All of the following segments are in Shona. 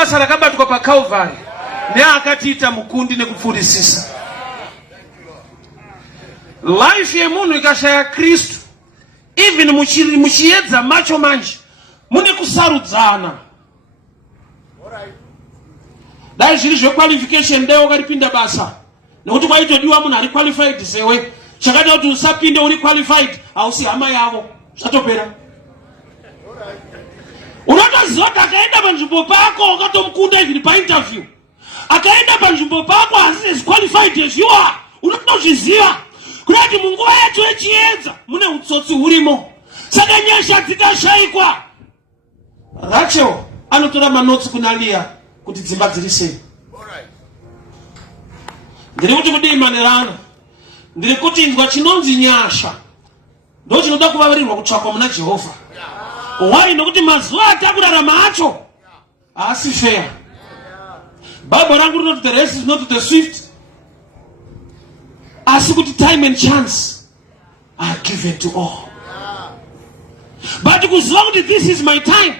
basa rakabatwa pa Calvary ne akatiita mukundi nekupfurisisa. Life yemunhu ikashaya Kristu, even muchiedza macho manje mune kusarudzana. Dai zviri zvequalification dai wakaripinda basa nekuti kwaitodiwa munhu ari qualified sewe, chakati kuti usapinde uri qualified hausi hama yavo, zvatopera. Unotoziva kuti akaenda panzvimbo pako ukatomukunda even painterview, akaenda panzvimbo pako asisi qualified yezviwa, unotozviziva kuti munguva yacho yechiedza mune utsotsi hurimo. Saka nyasha dzikashayikwa, Rachel anotora manotsi kuna Leah kuti dzimba dziri sei. Ndiri kuti kudii manerana, ndiri kuti inzwa chinonzi nyasha ndo chinoda kuvavirirwa kutsvakwa muna Jehovha. Why? Nokuti mazuva atakurarama acho haasi fair. Bible rangu rinoti the race is not to the swift, asi kuti time and chance are given to all. But kuziva kuti this is my time,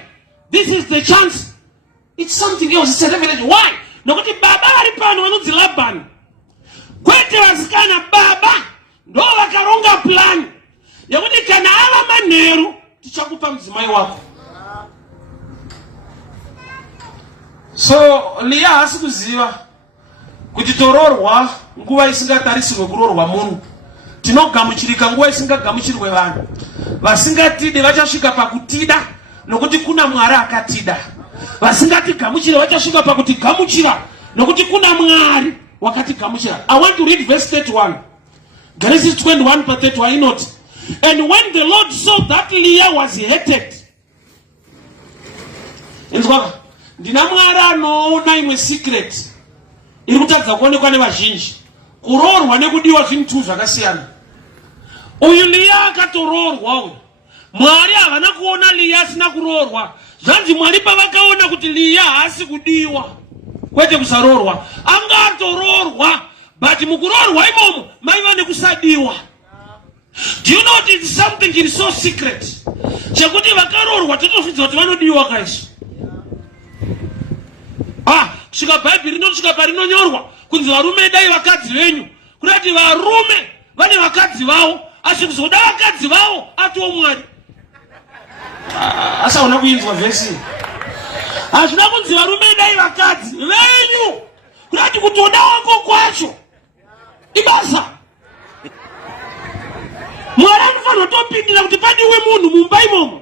this is the chance, it's something else. It's a revelation. Why? Nokuti baba ari pano vanonzi Labani, kwete vasikana, baba ndo vakaronga plan yakuti kana ava manheru tichakupa mudzimai wako. So Leah haasi kuziva kuti tororwa nguva isingatarisirwe kurorwa munhu, tinogamuchirika nguva isingagamuchirwe vanhu. Vasingatide vachasvika pakutida nokuti kuna Mwari akatida. Vasingatigamuchire vachasvika pakutigamuchira nokuti kuna Mwari wakatigamuchira. I want to read verse 31. Genesis 21:31 inoti, and when the Lord saw that Leah was hated. Inzwa, ndina Mwari anoona imwe secret iri kutadza kuonekwa nevazhinji. Kurorwa nekudiwa zvinhu two zvakasiyana. Uyu Leah akatororwa uyu. Mwari havana kuona Leah asina kurorwa. Zvanzi Mwari pavakaona kuti Leah haasi kudiwa, kwete kusarorwa, anga atororwa, but mukurorwa imomo maiva nekusadiwa. Do you know that it's something that is so secret? Chekuti vakarorwa totofundzwa kuti vanodiwa kaizvo. Kusvika Bhaibheri rinosvika parinonyorwa kunzi varume dai vakadzi venyu, kuti varume vane vakadzi vavo, asi kuzoda vakadzi vavo atiwo Mwari. Asaona kuinzwa vhesi. Hazvina kunzi varume dai vakadzi venyu, kuti kutoda wako kwacho ibasa. Mwari anofanirwa topindira kuti padiwe munhu mumba imomo.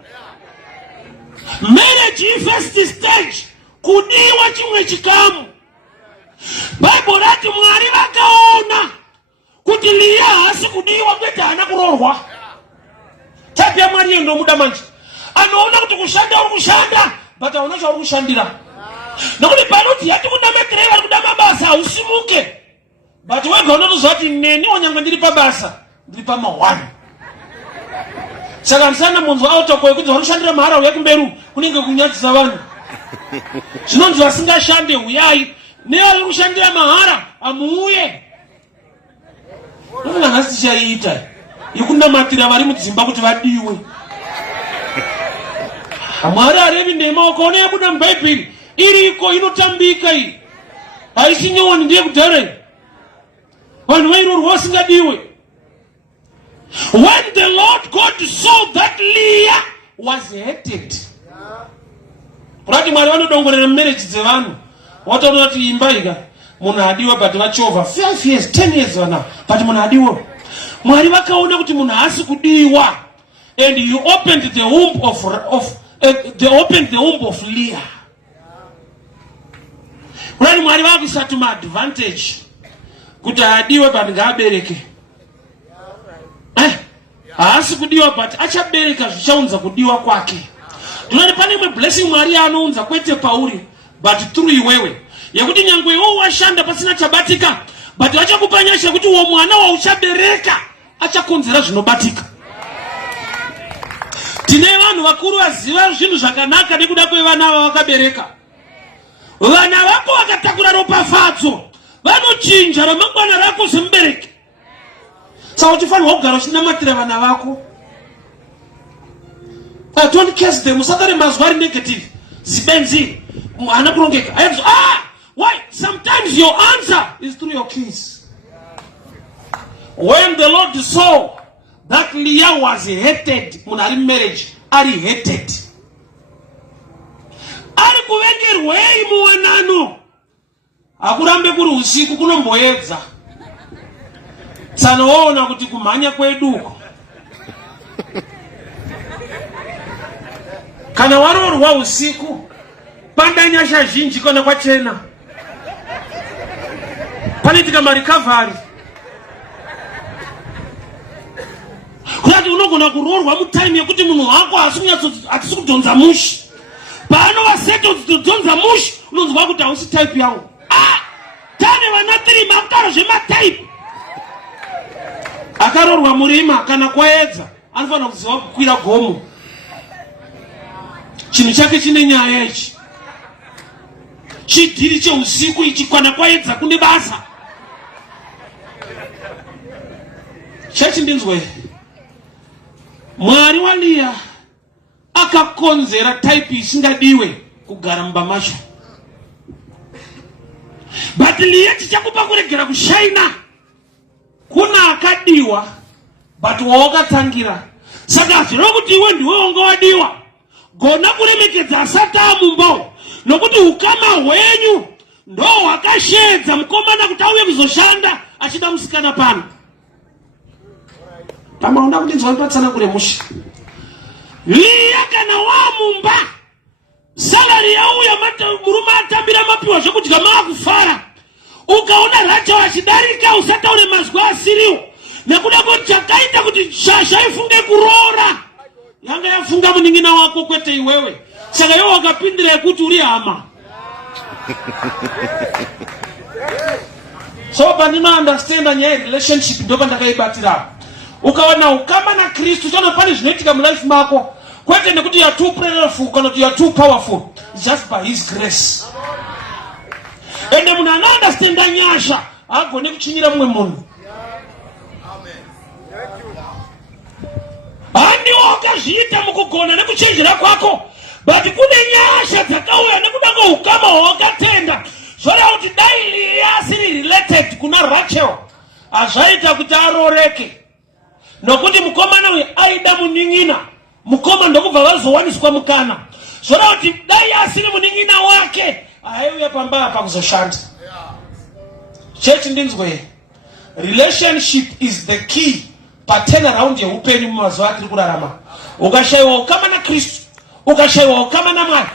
Marriage first stage, kudiwa chimwe chikamu. Bible rati Mwari vakaona kuti Leah haasi kudiwa, kwete hana kurorwa. Tapi ya Mwari ndo muda manje anoona kuti kushanda uri kushanda, but hauna chauri kushandira. Nokuti panoti yati kudametirei vari kuda mabasa hausimuke, but wega unotoziva kuti neni wanyanga ndiri pabasa ndiri pamahwani. Saka ndisana munzwa autoko yekuti vanoshandira mahara uya kumberu kunenge kunyadzisa vanhu. Zvinonzi vasingashande uyai, nevari kushandira mahara amuuye. Ndofunga nhasi tichaiita yekunamatira vari mudzimba kuti vadiwe. Mwari harevi nemaoko ona yabuda muBhaibheri iriko inotambika iyi. Haisi nyowani ndiye kudharei. Vanhu vairorwa vasingadiwe. When the Lord God saw that Leah was hated. Kurati Mwari vanodongorera mumarriage dzevanhu. Wataona kuti imba ika munhu adiwa but vachovha 5 years 10 years vana but munhu adiwa. Mwari vakaona kuti munhu haasi kudiwa, and you opened the womb of Leah. Kurati Mwari vakuisa tuma advantage kuti adiwe but ngaabereke. Haasi kudiwa but achabereka zvichaunza kudiwa kwake. Tunani pane imwe blessing Mwari anounza kwete pauri but through iwewe, yekuti nyangwe iwo washanda pasina chabatika, but vachakupa nyasha kuti uwo mwana wauchabereka achakonzera zvinobatika. Tine vanhu vakuru vaziva zvinhu zvakanaka nekuda kwevana ava vakabereka. Vana vako vakatakura ropafadzo vanochinja ramangwana rako semubereki. Saka uchifanirwa kugara uchinamatira vana vako. Don't curse them. Usatare mazuva ari negative. Zibenzi. Why? Sometimes your answer is through your kids. When the Lord saw that Leah was hated, munari marriage, ari hated. Ari kuvengerwei muwanano. Akurambe kuri usiku kunomboedza. Sanoona kuti kumhanya kweduko. Kana warorwa usiku, panda nyasha zhinji kona kwachena. Panitika marikavari. Kuti unogona kurorwa mutime yekuti munhu wako asisi kudhonza mushi. Paano vaseto kudhonza mushi, unonzwa kuti hausi type yangu. Tane vanatiri makaro zvematype. Akarorwa murima kana kwaedza, anofanira kuziva kukwira gomo. Chinhu chake chine nyaya ichi. Chidhiri cheusiku ichi kana kwaedza kune basa. Chachindinzwe. Mwari wa Leah akakonzera type isingadiwe kugara mumba macho. But Leah chichakupa kuregera kushaina. Kuna akadiwa but wawakatangira. Saka zvino kuti iwe ndiwe wanga wadiwa. Gona kuremekedza asati amumba. Nokuti ukama hwenyu ndo hwakashedza mukomana kuti auye kuzoshanda achida musikana pano. Tamaunda kuti nzwandipatsana kuremusha. Leah kana wamumba, salary yauya murume atambira mapiwa zvekudya maakufara. Ukaona Rachel achidarika usataure mazwi asiriwo. Nekuda kuti chakaita kuti shasha ifunge kuroora. Yanga yafunga muningina wako kwete iwewe. Saka iwe wakapindira kuti uri hama. So pandino understand nyaya relationship ndo pandakaibatira. Ukaona ukama na Kristu chona pane zvinoitika mu life mako. Kwete nekuti you are too prayerful kana you are too powerful. It's just by his grace. Ende munhu anoundastanda nyasha agone kuchinyira mumwe munhu. Handi wakazviita mukugona nekuchenjera kwako, but kune nyasha dzakauya nekuda kweukama hwawakatenda. Zvoda kuti dai Leah asiri related kuna Rachel, azvaita kuti aroreke. Nokuti mukomana uyu aida muning'ina, mukoma ndokubva vazowaniswa mukana. Zvoda kuti dai asiri muning'ina wake, aiuya pamba apa kuzoshanda. Church ndinzwe, relationship is the key paturnaround yeupenyu mumazuva atiri kurarama. Ukashaiwa ukama na Kristu, ukashaiwa ukama na Mwari.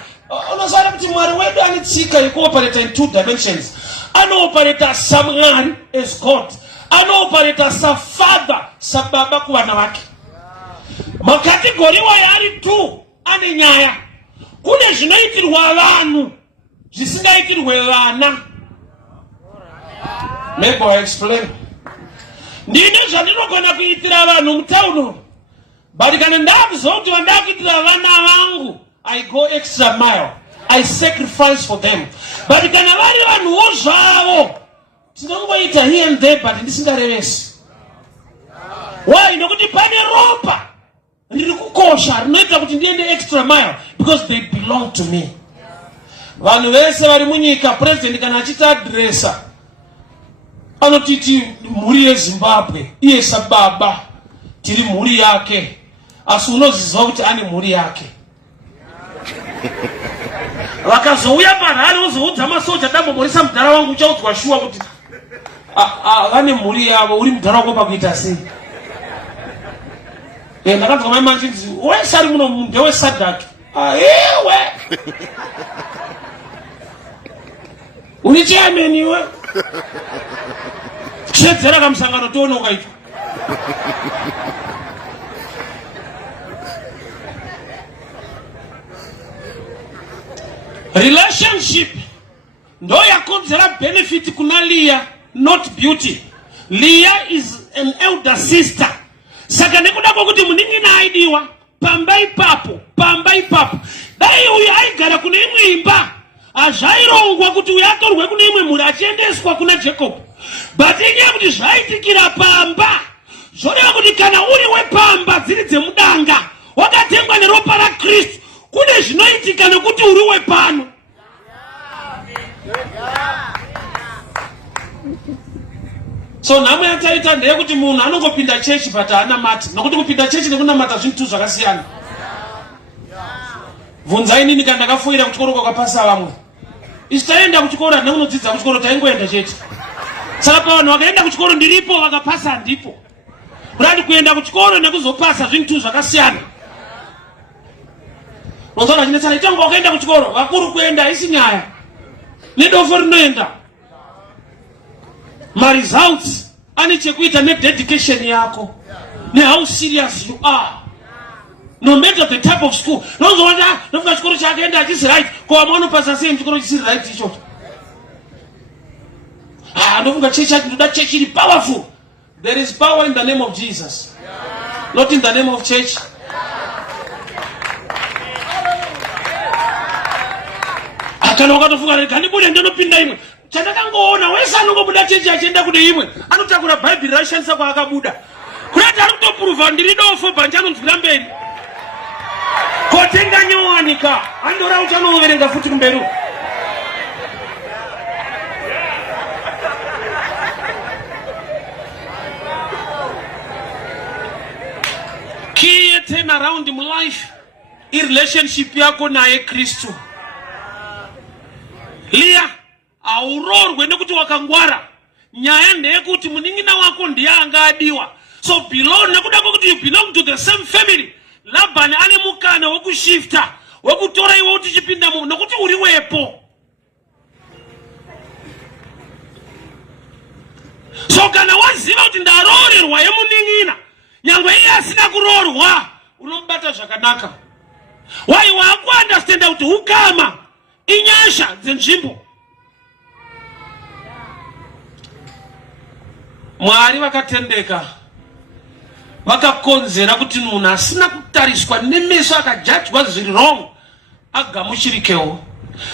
Unoziva kuti Mwari wedu ane tsika yekuoperate in two dimensions. Anoperate saMwari as God, anoperate saFather, sababa kuvana vake. Makategori waari tu ane nyaya. Kune zvinoitirwa vanhu zvisingaitirwe vana. Maybe I explain. Ndine zvandinogona kuitira vanhu mutauno. But kana ndakuziva kuti vandakuitira vana vangu, I go extra mile. I sacrifice for them. But kana vari vanhuwo zvavo, tinongoita here and there but ndisingarevesi. Why? Nokuti pane ropa riri kukosha rinoita kuti ndiende extra mile because they belong to me. Vanhu vese vari munyika, president kana achita adresa anotiti mhuri yeZimbabwe, iye sababa tiri mhuri yake, asi unoziziva kuti ane mhuri yake. Vakazouya parari vozoudza masoja dambomorisa mudhara wangu uchaudzwa shuwa kuti vane mhuri yavo, uri mudhara wako pakuita sei. Ndakanzwa mai manjinzi wese ari muno ndewesadhaki. Ewe uri chairman iwe. Kushedzera kamusangano toona ukaita. Relationship ndo yakonzera benefit kuna Leah, not beauty. Leah is an elder sister. Saka nekuda kwokuti muning'ina aidiwa, pamba ipapo. Dai uyu aigara kune imwe imba, azvairongwa kuti uyu atorwe kune imwe mhuri achiendeswa kuna Jacob. But inyaya kuti zvaitikira pamba, zvoreva kuti kana uri wepamba dziri dzemudanga, wakatengwa neropa raKristu, kune zvinoitika nekuti uri wepano. So namwe yataita ndeyekuti munhu anongopinda chechi but haana mati, nokuti kupinda chechi nekunamata zvinhu zvakasiyana. Bvunzai nini kana ndakafoira kuchikoro kwakapasa vamwe. Isu taenda kuchikoro nemunodzidza kuchikoro taingoenda chechi. Saka pavanhu vakaenda kuchikoro ndiripo vakapasa ndipo. Kurati kuenda kuchikoro nekuzopasa zvinhu zvakasiyana. Nozona chinetsana itango wakaenda kuchikoro vakuru kuenda isi nyaya. Nedofo rinoenda. My results ane chekuita nededication yako. Ne how serious you are. No matter the type of school. Nozona nofika chikoro chakaenda achisi right. Kwa mwana pasa sei chikoro chisi right icho. Nofika chechi ndoda chechi iri powerful. There is power in the name of Jesus. Not in the name of church. Kana wakatofuka kanibude ndinopinda imwe. Chandakangoona wese anongobuda chechi achienda kude imwe. Anotakura Bible rashandisa kwa akabuda. Kurati ari kutoprova ndiri dofo banja anonzwira mberi. Kotenga nyowanika. Andora uchanoverenga futi kumberi. Key turn around in life. I relationship yako naye Kristo. Lia aurorwe nekuti wakangwara. Nyaya ndeyekuti muningina wako ndiye angadiwa. So belong nekuda kuti you belong to the same family. Labani ane mukana wokushifta, wokutora iwe uti chipinda mu nekuti uri wepo. So kana waziva kuti ndarorerwa yemuningina, nyangwe iye asina kurorwa, unombata zvakanaka. Why waku understand kuti ukama inyasha dzenzvimbo. Mwari vakatendeka vakakonzera kuti munhu asina kutariswa nemeso akajajwa zviri wrong agamuchirikewo.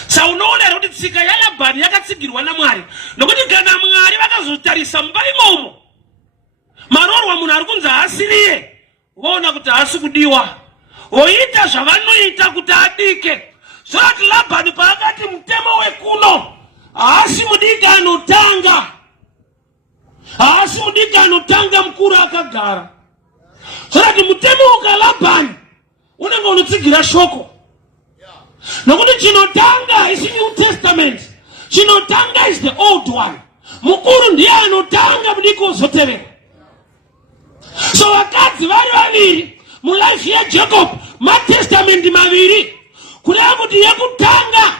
Sa unoona kuti tsika yaLabhani yakatsigirwa naMwari, nokuti kana Mwari vakazotarisa mumba imomo marorwa munhu ari kunzi haasiriye, voona kuti haasi kudiwa, voita zvavanoita kuti adike. Zvoti Labhani paakati mutemo wekuno haasi mudiki anotanga, haasi mudiki anotanga mukuru akagara. Zvoti mutemo ukaLabhani unenge unotsigira shoko. Nokuti chinotanga is New Testament, chinotanga is the old one. Mukuru ndiye anotanga mudiki ozotevera. So vakadzi vari vaviri mulife yaJacob matestament maviri, kureva kuti yekutanga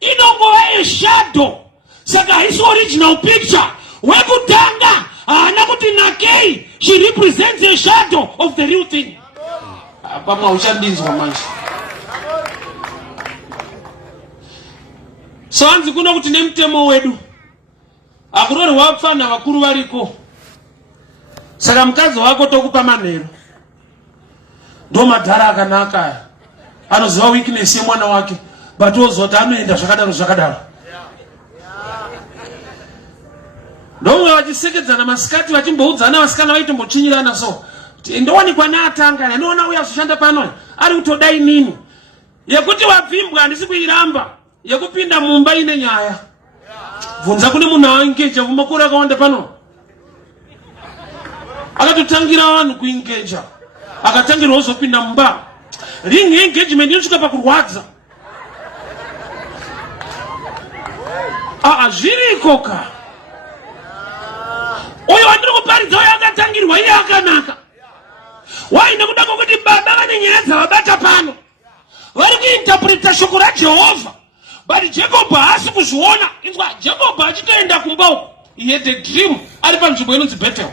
inongova yeshadow. Saka haisi original picture. Wekutanga haana kuti nakei, she represents a shadow of the real thing. Pamwe uchandinzwa manje. So hanzi kuna kuti nemutemo wedu akurorwa apfana vakuru variko. Saka mukadzi wako tokupa manheru, ndo madhara akanaka anoziva weakness yemwana wake, but ozoti anoenda zvakadaro zvakadaro. Ndomwe vachisekedzana masikati vachimboudzana vasikana vaitombochinyirana so ndowanikwa neatanga ndoona uya zoshanda pano ari kutodai nini yekuti wabvimbwa handisi kuiramba, yekupinda mumba ine nyaya. Bvunza kune munhu aengeja kumakore akawanda pano. Akatotangira vanhu kuengeja, akatangirwa kuzopinda mumba. Ring engagement inosvika pakurwadza. Zviriko ka. Uyo wandiri kuparidza uyo akatangirwa iye akanaka. Why nekuda kwokuti baba vane nyaya dzavabata pano, vari kuinterpreta shoko raJehovha, but Jacob haasi kuzviona. Inzwa Jacob achitoenda kumba uko, he had a dream ari panzvimbo inonzi Bethel.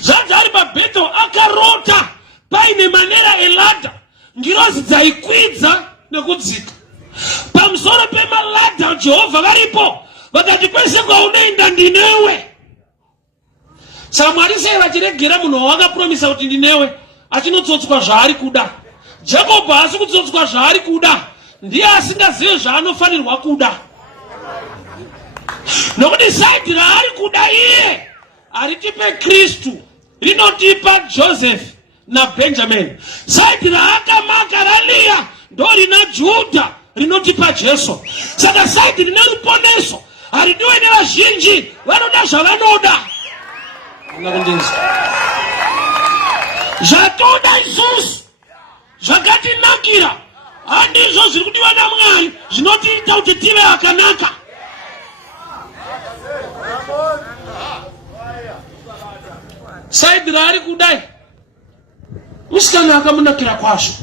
Zvanzi ari paBethel akarota paine manera eladha, ngirozi dzaikwidza nekudzika. Pamusoro pemaladha Jehovha varipo, vakati kwese kwaunoenda ndinewe. Saka Mwari sei vachiregera munhu wavakapromisa kuti ndinewe achinotsotswa zvaari kuda. Jacob haasi kutsotswa zvaari kuda, ndiye asingazive zvaanofanirwa kuda. Nokuti saidi raari kuda iye aritipe Kristu, rinotipa Joseph na Benjamin. Saidi raakamaka raLeah ndo rina Judha, rinotipa Jesu. Saka saidi rine ruponeso haridiwe nevazhinji vanoda zvavanoda. Zvatoda isusu zvakatinakira handizvo zviri kudiwa naMwari zvinotiita kuti tive vakanaka. Saidi raari kudai musikana akamunakira kwazvo,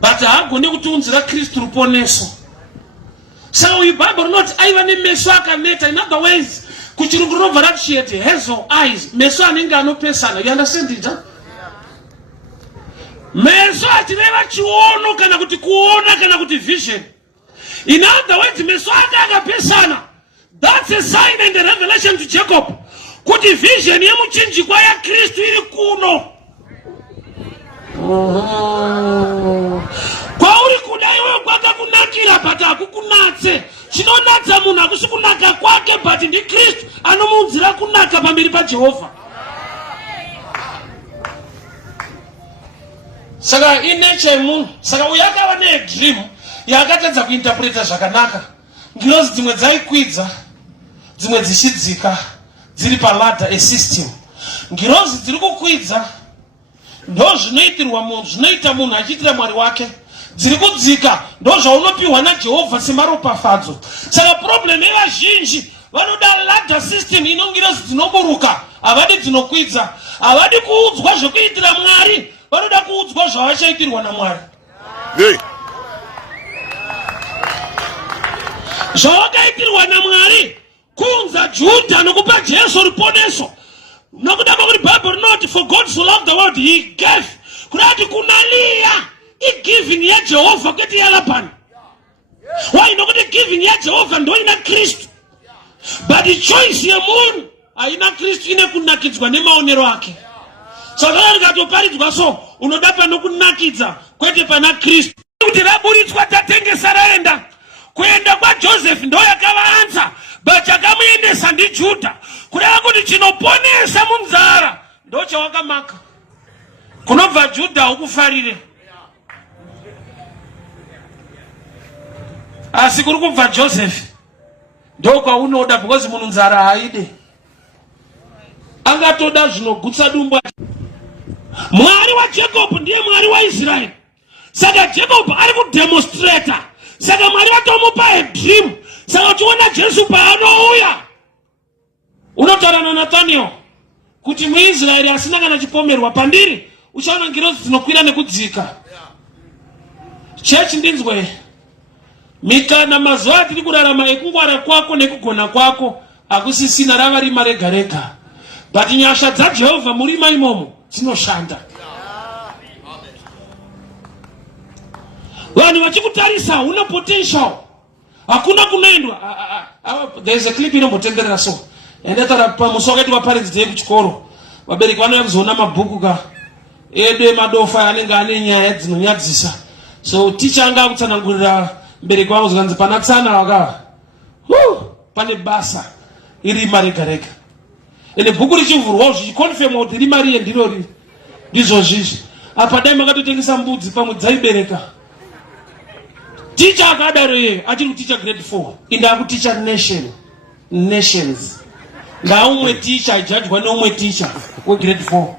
but haagone kutiunzira Kristu ruponeso. Saka uyu Bible rinoti aiva nemeso akaneta. In other ways, kuchirungu rinobva rati hazel eyes, meso anenge anopesana. You understand it? Meso achireva chiono kana kuti kuona kana kuti vision. In other words, meso ake akapesana. That's a sign and a revelation to Jacob kuti vision yemuchinjikwa ya Kristu iri kuno. Kwauri kudai wewe kwakakunakira but akukunatse. Chinonatsa munhu akusi kunaka kwake but ndi Kristu anomunzira kunaka pamberi paJehovha. Saka ineche munhu, saka uyu akava nedream yakatadza kuinterpreta zvakanaka. Ngirozi dzimwe dzaikwidza, dzimwe dzichidzika, dziri paladder esystem. Ngirozi dziri kukwidza ndo zvinoitirwa munhu, zvinoita munhu achiitira Mwari wake. Dziri kudzika ndo zvaunopiwa naJehovha semaropafadzo. Saka problem yevazhinji vanoda ladder system inongirozi dzinoburuka, havadi dzinokwidza. Havadi kuudzwa zvokuitira Mwari, vanoda kuudzwa zvavachaitirwa naMwari. Zvavakaitirwa naMwari kunza Judha nokupa Jesu ruponeso. Nokuda kwekuti Bible rinoti for God so loved the world he gave. Kunati kunalia i-giving yaJehovha kwete yaLabhani. Why? Nokuti giving yaJehovha ndo ina Kristu. But the choice yemunhu haina Kristu, ine kunakidzwa nemaonero ake. Saka rikatoparidzwa so unoda panokunakidza kwete pana Kristu. Kuti raburitswa tatengesa raenda. Kuenda kwa Joseph ndo yakavaanza, but chakamuendesa ndi Judha. Kureva kuti chinoponesa munzara ndo chawakamaka. Kunobva Judha ukufarire. Asi kuri kubva Joseph ndo kwaunoda because munhu nzara haide. Angatoda zvinogutsa dumbu. Mwari wa Jacob ndiye Mwari wa Israel. Saka Jacob ari kudemonstrate. Saka Mwari vatomupa a dream. Saka tiona Jesu paanouya. Unotaura naNathaniel kuti muIsraeri asina kana chipomerwa pandiri uchaona ngirozi dzinokwira nekudzika. Church ndinzwe, mikana mazuva tiri kurarama ekungwara kwako nekugona kwako hakusisina, rava rima rega rega. But nyasha dzaJehovha murima imomo dzinoshanda. Vanhu vachikutarisa una potential, hakuna kunoendwa. There is a clip inombotenderera so. Endetara pamusi wakati waparents day kuchikoro, vabereki vanouya kuzoona mabhuku ka edu emadofa anenge ane nyaya dzinonyadzisa. So teacher anga akutsanangurira mbereki wangu zvanzi pana tsana wakava pane basa irima rega rega. Ende bhuku richivhurwa zvichikonfirm kuti rima riye ndiro riri ndizvo zvizvi. Apa dai makatotengesa mbudzi pamwe dzaibereka. Teacher akadaro yeye achiri kuticha grade 4 inda akuticha nations. Ngaumwe teacher ajudgwa neumwe teacher we grade 4.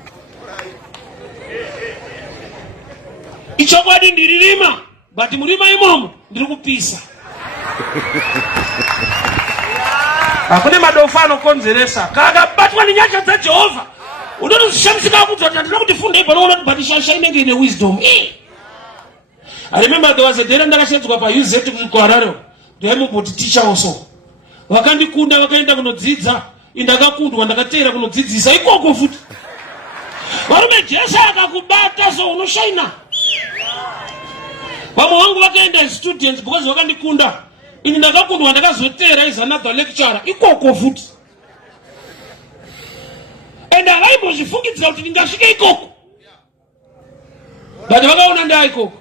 Ichokwadi ndiririma but murima imomo ndiri kupisa. Hakune madofa anokonzeresa. Kakabatwa nenyasha dzaJehovha unotozishamisika kudza kuti ndina kuti funda ibva noona kuti but shasha inenge ine wisdom. I remember there was a day ndakashedzwa pa UZ kuGwararo. Ndaimumboti teacher also. Vakandikunda vakaenda kunodzidza, indakakundwa ndakateera kunodzidzisa ikoko futi. Varume Jesu akakubata so unoshaina. Vamwe wangu vakaenda students because vakandikunda. Ini ndakakundwa ndakazoteera is another lecturer ikoko futi. And avaimbozvifungidzira kuti ndingasvike ikoko. But vakaona ndaa ikoko.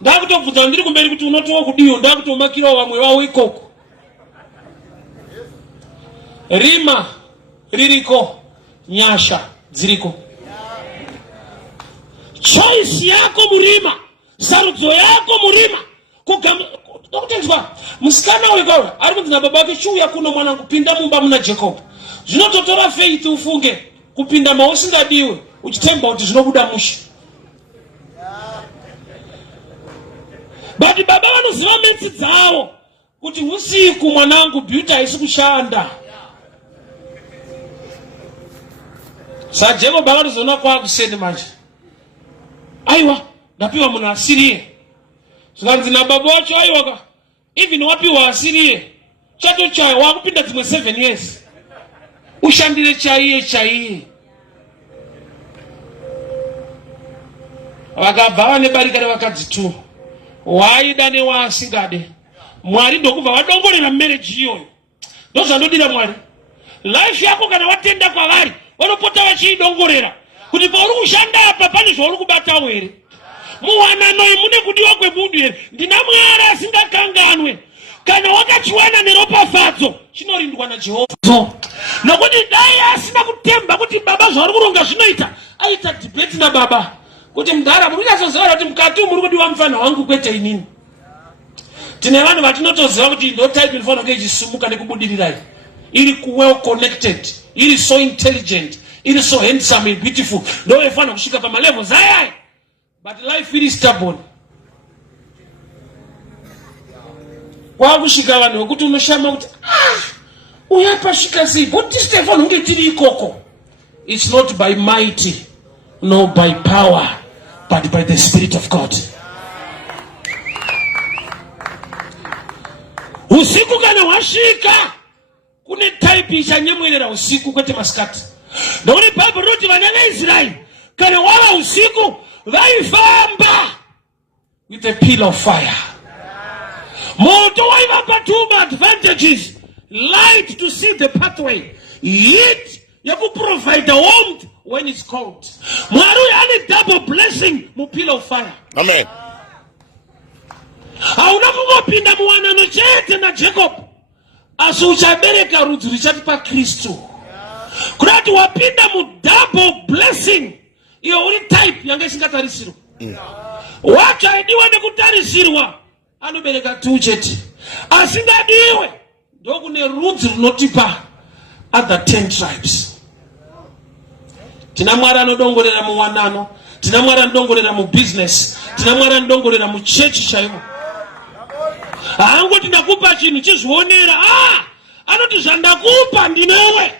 Ndakutobvunza ndiri kumberi kuti unotowa kudiyo, ndakutomakirawo vamwe vavo ikoko. Rima ririko, nyasha dziriko. Choice yako murima, sarudzo yako murima. ndokutenzwa musikana wekawe ari kunzi nababa wake chiuya kuno mwanangu pinda mumba muna Jacob. Zvinototora faith ufunge kupinda mausingadiwe uchitemba kuti zvinobuda musha. But baba vanoziva metsi dzavo kuti usiku mwanangu beauty haisi kushanda. Jacob akatozoona kwakuseni manje. Aiwa ndapiwa munhu asiriye. Zvikanzi nababa wacho aiwa even wapiwa asiriye chatochaya wakupinda dzimwe 7 years. Ushandire chaiye. Vakabva vane barika vakadzi 2. Waida newaasingade. Mwari ndokubva vadongorera marriage iyoyo. Ndozvandodira Mwari. Life yako kana watenda kwavari vanopota vachiidongorera kuti pauri kushanda apa pane zvauri kubatawo here. Muwanano mune kudiwa kwemunhu here. Ndina Mwari asingakanganwe. Kana wakachiwana neropafadzo chinorindwa naJehovha. Nokuti dai asina kutemba kuti baba zvauri kuronga zvinoita aita debate nababa kuti mudhara muri kuzoziva kuti mukati muri kudiwa mufana wangu kwete inini. Tine vanhu vatinotoziva kuti ndo type inofana kunge ichisumuka nekubudirirai. Iri well connected, iri so intelligent, iri so handsome and beautiful. Ndo ifana kusvika pama levels ayai. But life is stubborn. Kwakusvika vanhu vokuti unoshama kuti uyapasvika sei kuti Stefan unge tiri ikoko. It's not by mighty, no by power, but by the Spirit of God. Usiku kana wasvika kune type ichanyemwerera usiku kwete masikati. Ndokuti Bible roti vana veIsraeri kana wava usiku vaifamba with a pillar of fire. Moto waivapa 2 advantages: light to see the pathway, heat yaku provide warmth when it's cold. Mwari ane double blessing mu pillar of fire. Amen. Hauna kungopinda muwanano chete na Jacob, asi uchabereka rudzi richati paKristu. Kuti wapinda mu double blessing iyo uri type yanga isingatarisirwa. Wachaidiwa nekutarisirwa anobereka 2 chete. Asingadiwe ndokune rudzi runotipa other 10 tribes. Tina Mwari anodongorera muwanano, tina Mwari anodongorera mu business, tina Mwari anodongorera mu church chaivo. Haangoti ndakupa chinhu chizvionera. Anoti zvandakupa ndinewe.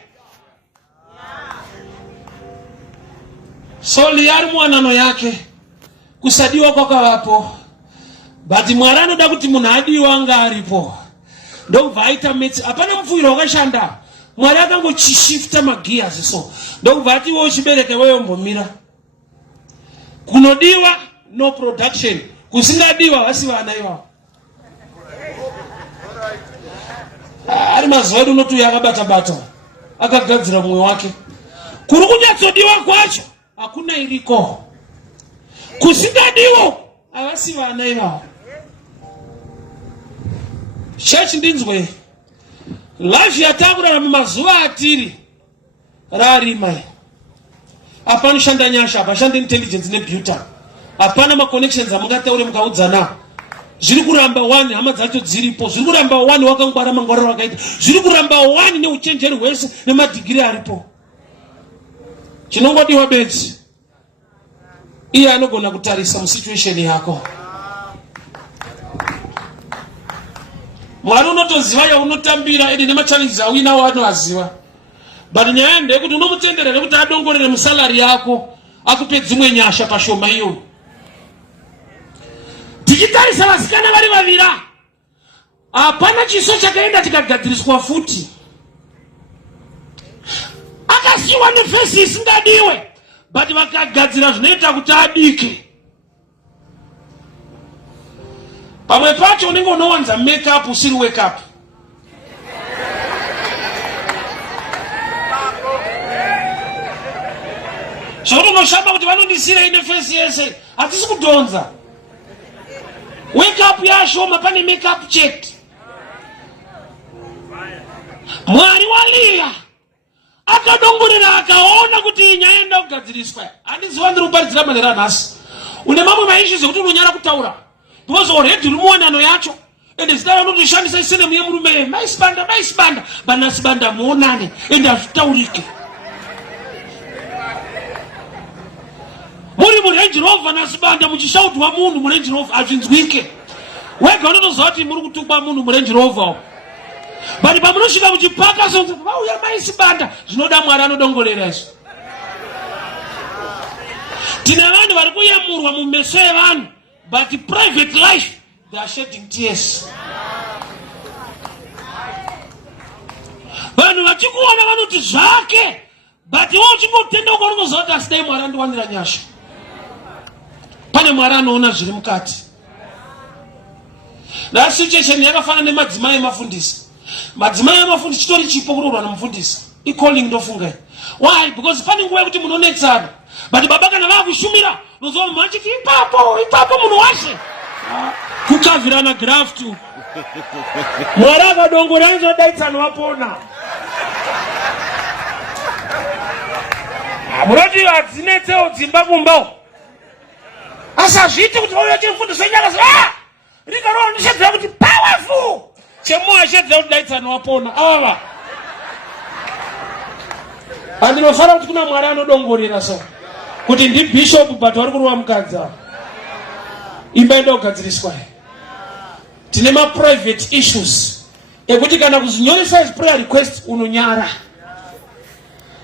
Sauli ari muwanano yake kusadiwa kwakavapo. But Mwari anoda kuti munhu adiwa anga aripo. Ndokubva aita metsi. Hapana mupfuwiro wakashanda. Mwari akangochishift magias so. Ndokubva ati iwe uchibereka wewe mbomira. Kunodiwa no production. Kusingadiwa vasi vana ivavo. Ari mazuva edu unoti yakabata akagadzira mwoyo wake. Kuri kunyatsodiwa kwacho hakuna iriko. Kusingadiwa avasi vana ivavo. Church ndinzwe. Life yatakurarama mazuva atiri rarima. Hapana shanda nyasha, hapana intelligence ne beauty. Hapana ma connections amungataure mukaudzana. Zviri kuramba 1 hama dzacho dziripo. Zviri kuramba 1 wakangwara mangwariro wakaita. Zviri kuramba 1 neuchenjeri hwese nemadigiri aripo. Chinongodiwa benzi iye anogona kutarisa musituation yako. Mwari unotoziva yaunotambira edi nemachallenges awina wanoaziva. But nyaya ndeyekuti unomutendera nekuti adongorere musalari yako akupe dzimwe nyasha pashoma iyo. Tichitarisa vasikana vari vavira, hapana chiso chakaenda tikagadziriswa futi. Akasiyiwa nefesi isingadiwe, but vakagadzira zvinoita kuti adike. Pamwe pacho unenge unowanza make up usiri wake up. Zvaunoshamba kuti vanondisira ine fesi yese, hatisi kudonza. Wake up yashoma pane make up checked. Mwari walia akadongorera akaona kuti nyaya enda kugadziriswa. Handiziva ndiri kuparidzira manhero anhasi. Une mamwe maissues ekuti unonyara kutaura. Because already uri muwanano yacho. ende zidava notoshandisa isene muyemurume maisibanda banasibanda muonane ende hazvitaurike. Muri murenji rovha nasibanda muchishautwa munhu murenji rovha hazvinzwike. Wega unotoziva kuti muri kutukwa munhu murenji rovha. Bari pamunosvika muchipaka sonzi vauya maisibanda zvinoda Mwari anodongorera izvo. Tine vanhu vari kuyemurwa mumeso evanhu, but private life they are shedding tears. Vanhu vachikuona vanoti zvake, but iwe uchingotenda unoziva kuti asidai Mwari andiwanira nyasha. Pane Mwari anoona zviri mukati. That situation yakafanana nemadzimai emafundisi. Madzimai emafundisi chitori chipo kuroorwa nomufundisi. Calling ndofunga. Why? Because pane nguva yekuti munonetsana. But baba kana vakushumira, unoziva machiti ipapo munhu washe. Kukavirana graft. Mwari akadongorera anzodaitsana wapona. Munoti hadzinetsewo dzimba kumba. Asi hazviiti kuti vauya chimufundisi wenyaka rikarohwa ndishedzera kuti powerful. Chemuashedzera kuti daitsana wapona. Ava. Andinofanira kuti kuna Mwari anodongorera so. Kuti ndi bishop but vari kurohwa mukadzi. Imba inogadziriswa. Tine private issues. Ekuti kana kuzinyoresa as prayer request unonyara.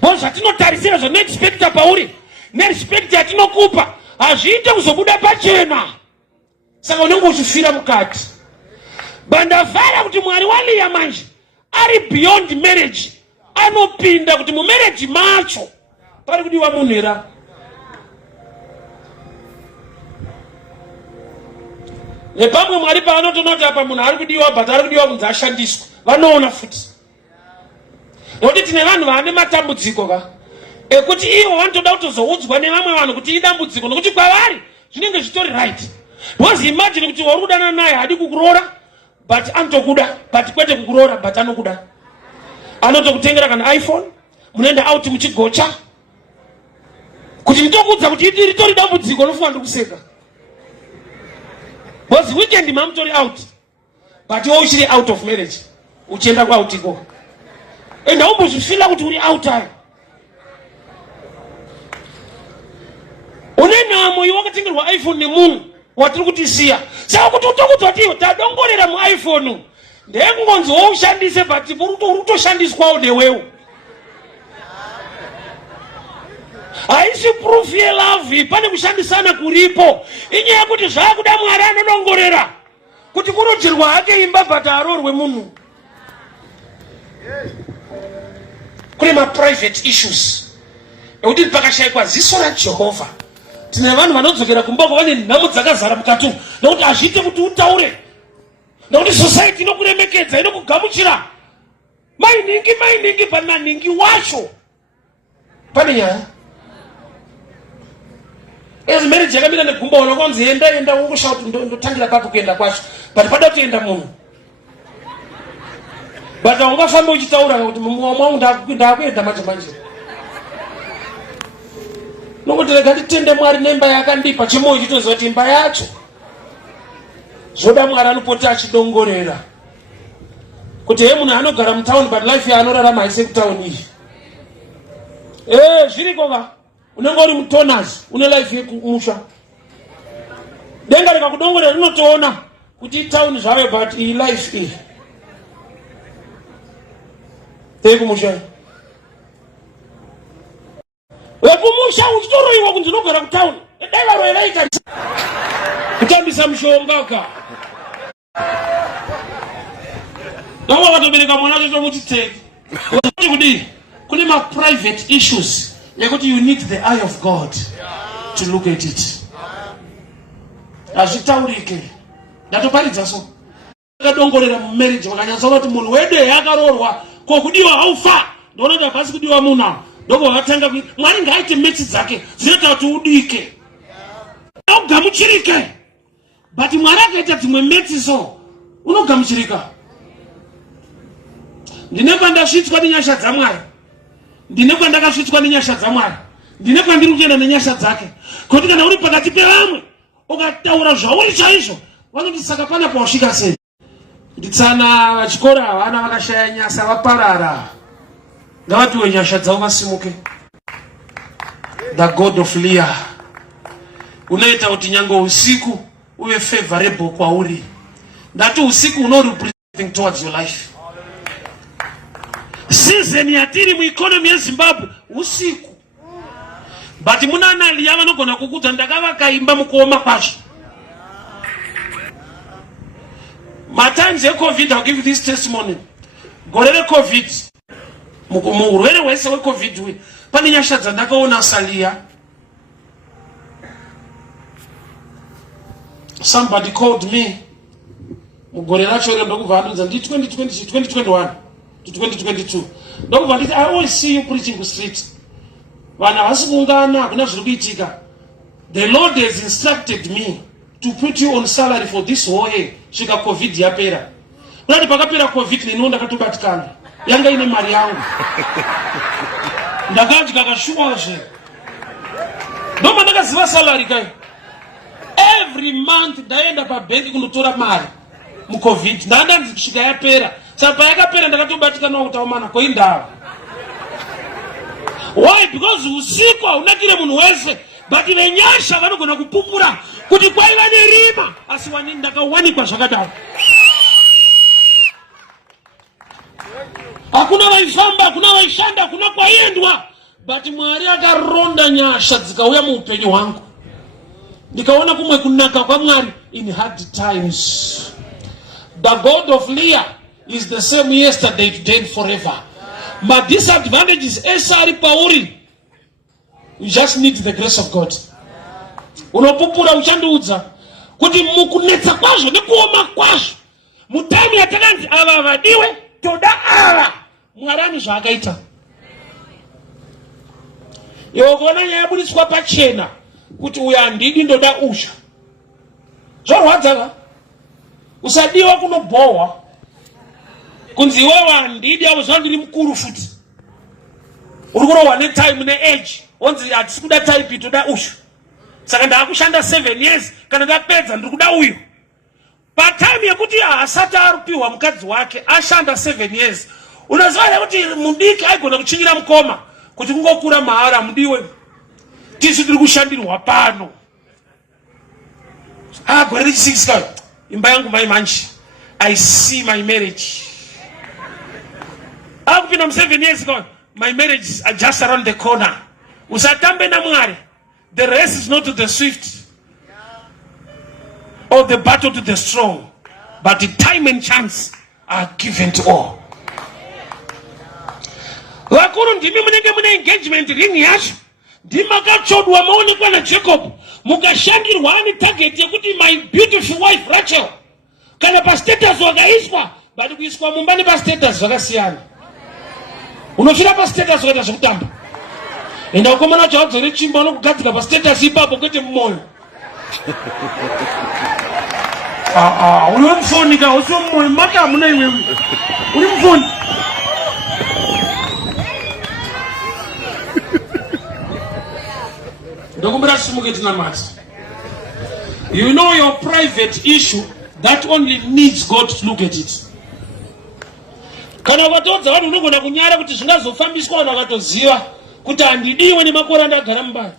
Bo zvatinotarisira zvaneexpecta pauri. Neexpecta yatinokupa. Hazviite kuzobuda pachena. Saka unenge uchifira mukati. Bandavhara kuti Mwari waliya manje ari beyond marriage. Anopinda kuti mumarriage macho pari kudiwa munhu era. Nepamwe Mwari paanotoona kuti apa munhu ari kudiwa but ari kudiwa kunzi ashandiswa. Vanoona futi. Nokuti tine vanhu vane matambudziko ka. Ekuti ivo vanotoda kutozoudzwa nevamwe vanhu kuti idambudziko nokuti kwavari zvinenge zvitori right. Because imagine kuti uri kudana naye hadi kukuroora but anotokuda, but kwete kukuroora but anokuda. Anotokutengera kana iPhone, munoenda out muchigocha. Kuti ndokudza kuti ritori dambudziko nofunga ndokuseka. Because weekend mamutori out. But iwe uchiri out of marriage. Uchienda kwa outiko. Enda umbozvifila kuti uri out ayo. Unenamo iwe wakatengerwa iPhone nemunhu watiri kutisiya. Saka kuti utokudza kuti tadongorera muiPhone. Ndengonzi woushandise but urutoshandiswawo newewo. Haisi proof yelove, pane kushandisana kuripo. Inyaya yekuti zvakuda Mwari anodongorera. Kuti kurodzerwa hake imba but aroorwe munhu. Kune private issues. Ekuti pakashayikwa ziso raJehovha. Tine vanhu vanodzokera kumbako vane nhamo dzakazara mukati. Nokuti hazviite kuti utaure. Nokuti society inokuremekedza, inokugamuchira. Mainingi pananingi wacho. Pane nyaya. Ezi marriage yakamira negumba unokonzi enda ungoshaut ndotangira papo kuenda kwacho. But pada kuenda munhu. But ungafamba uchitaura kuti mumwe wangu ndakuenda manje. Nokuti rega nditende Mwari nemba yakandipa chimoyo chitoziva kuti imba yacho. Zvoda Mwari anopota achidongorera. Kuti munhu anogara mutauni but life yaanorarama haisi kutauni iyi. Zviriko ka. Unenge uri mutonazi, une life yekumusha. Denga rikakudongorera rinotoona kuti itauni zvayo but iyi life iyi. Tekumusha. Wekumusha uchitoroiwa kunzi unogara kutauni. Dai varo elaita. Kutambisa mushonga ka. Nawa watobereka mwana wacho chomuchiteki. Kuti kudi kune private issues. Yekuti you need the eye of God to look at it. Azvitaurike. Ndatoparidza so. Akadongorera mumarriage vakanyatsa kuti munhu wedu yakaroorwa kokudiwa haufa. Ndoona kuti hapasi kudiwa munhu. Ndoko vatanga kuti Mwari ngaaite metsi dzake dzinoita kuti udike. Ugamuchirike. But Mwari akaita dzimwe metsi so unogamuchirika. Ndine pandasvitswa nenyasha dzaMwari. Ndine kwandakasvitswa nenyasha dzaMwari. Ndine kwandiri kuenda nenyasha dzake. Kuti kana uri pakati pevamwe ukataura zvauri chaizvo vanoti saka pana pawasvika sei. nditsana vachikora vana vakashaya nyasa vaparara. Ngavapiwe nyasha dzavo vasimuke. The God of Leah unoita kuti nyange usiku uwe favorable kwauri. Ndati usiku uno representing towards your life. Season yatiri mu economy ya Zimbabwe usiku. But munana liya vanogona kukuta ndakavakaimba mukuoma kwazvo. Times of COVID, I'll give you this testimony. Gorere COVID. Murwere wese we COVID we. Pane nyasha dzandakaona salia. Somebody called me. Mugorera chore ndokuvandudza ndi 2021 to 2022. Ndokuvanditi I always see you preaching the street. Vana vasikungana kuna zviri kuitika. The Lord has instructed me to put you on salary for this whole year. Shika COVID yapera. Kunati pakapera COVID nini ndakatobatikana. Yanga ine mari yangu. Ndakanji kakashuwa zve. Ndoma ndakaziva salary kai. Every month ndaenda pa bank kunotora mari mu COVID. Ndandanzi kusvika yapera. Saka yakapera ndakatobatikana utaumana koindawa. Why? Because usiku haunakire munhu wese. But venyasha vanogona kupupura kuti kwaiva nerima asi wani ndakawanikwa zvakadaro. Hakuna vaifamba, hakuna vaishanda, hakuna kwaiendwa. But Mwari akaronda nyasha dzikauya muupenyu hwangu. Ndikaona kumwe kunaka kwaMwari in hard times. The God of Leah is the same yesterday, today and forever. My disadvantages esari pauri. You just need the grace of God. Unopupura uchanduudza kuti mukunetsa kwazvo nekuoma kwazvo mutime yatakanzi ava vadiwe toda ava Mwari zvaakaita. Iwe kuona nyaya yabudiswa pachena kuti uyu handidi ndoda usha zvorwadza. Usadiwa kunobhohwa kunzi iwewe handidi avo zvandiri mukuru futi uri kurohwa netime neage onzi hatisi kuda type toda usha. Saka ndakushanda 7 years kana ndapedza ndiri kuda uyu. Patime yekuti asati arupiwa mukadzi wake ashanda 7 years. Unaziva kuti mudiki aigona kuchinyira mukoma kuti kungokura mahara mudiwe. Tisu tiri kushandirwa pano. Gore rechi6 imba yangu mai manji. I see my marriage. Akupinda mu 7 years my marriage are just around the corner. Usatambe na Mwari. The race is not to the swift or the battle to the strong, but the time and chance are given to all. Vakuru ndimi munenge mune engagement ring yacho. Ndimakachodwa maonekwa na Jacob. Mukashandirwa ani target yekuti my beautiful wife Rachel. Kana pa status wakaiswa, bali kuiswa mumbani pa status zvakasiyana. Unofira pa status wakaita zvekutamba. Enda ukomana chawadzore chimba unokugadzika pa status ipapo kwete mumoyo. Uri mfoni ka usiwo mumoyo maka hamuna iwewe. Uri mfoni. Ndokumbira simuke tinamati. You know your private issue that only needs God to look at it. Kana vatodza vanhu unogona kunyara kuti zvingazofambiswa vanhu vakatoziva kuti handidiwe nemakore andagara mubani,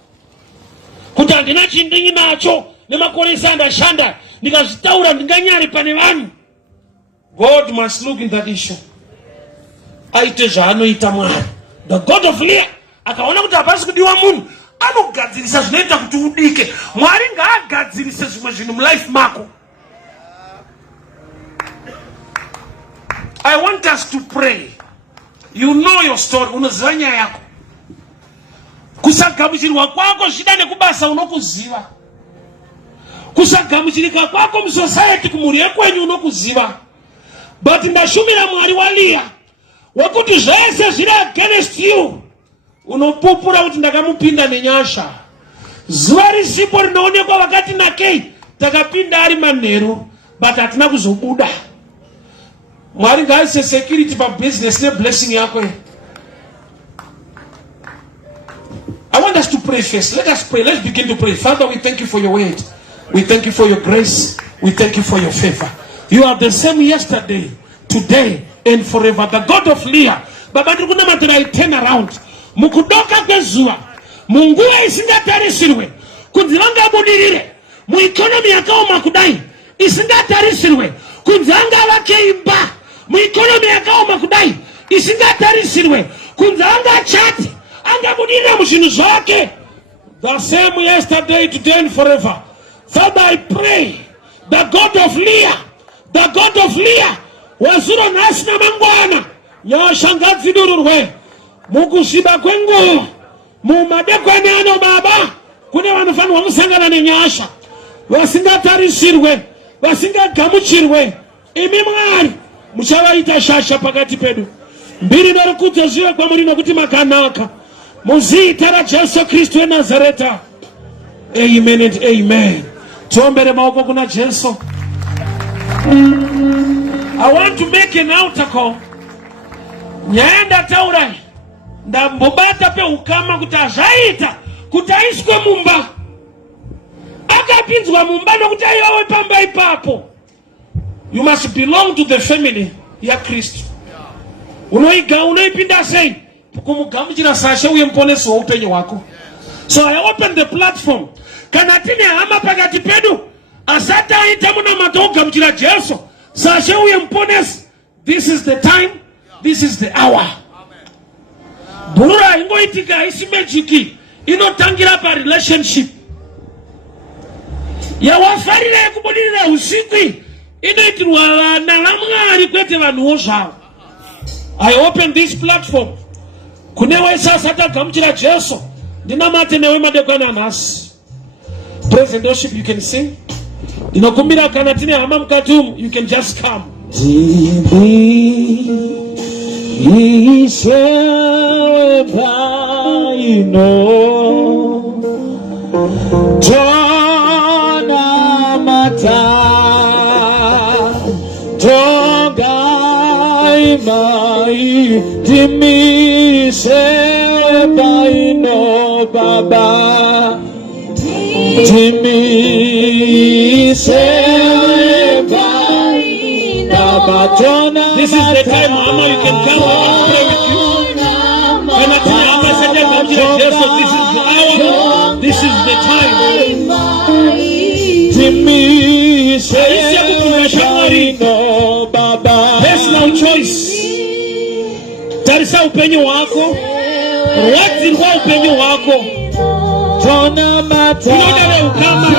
kuti handina chindingi nacho nemakore andashanda ndikazvitaura ndinganyari pane vanhu. God must look in that issue. Aite zvaanoita Mwari. The God of Leah akaona kuti hapasi kudiwa munhu anogadzirisa zvinoita kuti udike. Mwari ngaagadzirise zvimwe zvinhu mulife mako. I want us to pray. You know your story. Unoziva nyaya yako. Kusagamuchirwa kwako zvida nekubasa unokuziva. Kusagamuchirika kwako musociety kumuri yekwenyu unokuziva. But ndashumira Mwari wa Leah wekuti zvese zviri against you unopupura kuti ndakamupinda nenyasha. Zuva risipo rinoonekwa vakati nakei takapinda ari manheru but hatina kuzobuda. Mwari ngaise security pa business ne blessing yako. I want us to pray first. Let us pray. Let's begin to pray. Father, we thank you for your word. We thank you for your grace. We thank you for your favor. You are the same yesterday, today, and forever. The God of Leah. Baba ndikuna matera turn around. Mukudoka kwezuwa. Munguwa isingatarisirwe. Kunzilanga budirire. Mu economy yakao makudai. Isingatarisirwe. Kunzanga wakeimba. Mu economy yakao makudai. Isingatarisirwe. Kunzanga chati. Anga budirire mushinu zoke. The same yesterday, today, and forever. Father, I pray. The God of Leah. The God of Leah. Wazuro nasna mangwana. Ya shangazi dururwe. Mukushiba kwengu. Mumadekwa nyano baba. Kune wanufanu wamusangana nenyasha. Wasinga tarisirwe. Wasinga gamuchirwe. Imimwari. Mchawa ita shasha pakati pedu. Mbiri narukuja ziwe kwa mulino kuti makanaka. Muzi tara Jesu Kristu wa Nazareta. Amen and amen. Tuombere maoko kuna Jesu. I want to make an altar call. Nyaenda taurai. Nda mbobata pe ukama kutajaita. Kutaiskwa mumba. Akapinzwa mumba no kutayawe pamba ipapo. You must belong to the family ya Kristo. Unaipinda sei. Kumugamjira sasha uyempone so upenye wako. So I open the platform. Kanatini ama pagati pedu. Asata itamuna matoka mjira Jesu. Sasha uyempone. This is the time. This is the hour. Burura ingo itika isi mejiki. Ino tangira pa relationship. Ya wafarila ya kubodira usikwi. Ino itiruwa na lamga rikwete wanuosha. I open this platform. Kunewe sasa gamjira Jesu. Dina mate newe madekwana nasi. Praise and worship, you can sing. Dina kumbira kanatini amam katum, you can just come. Dimi se baino baba, Dimi se baino baba. This is the time, Mama, you can come and pray with you. This is the time. Dimi se baino baba. Personal choice. Tarisa upenyo wako. Wati kwa upenyo wako. Tona mata. Unodare ukama.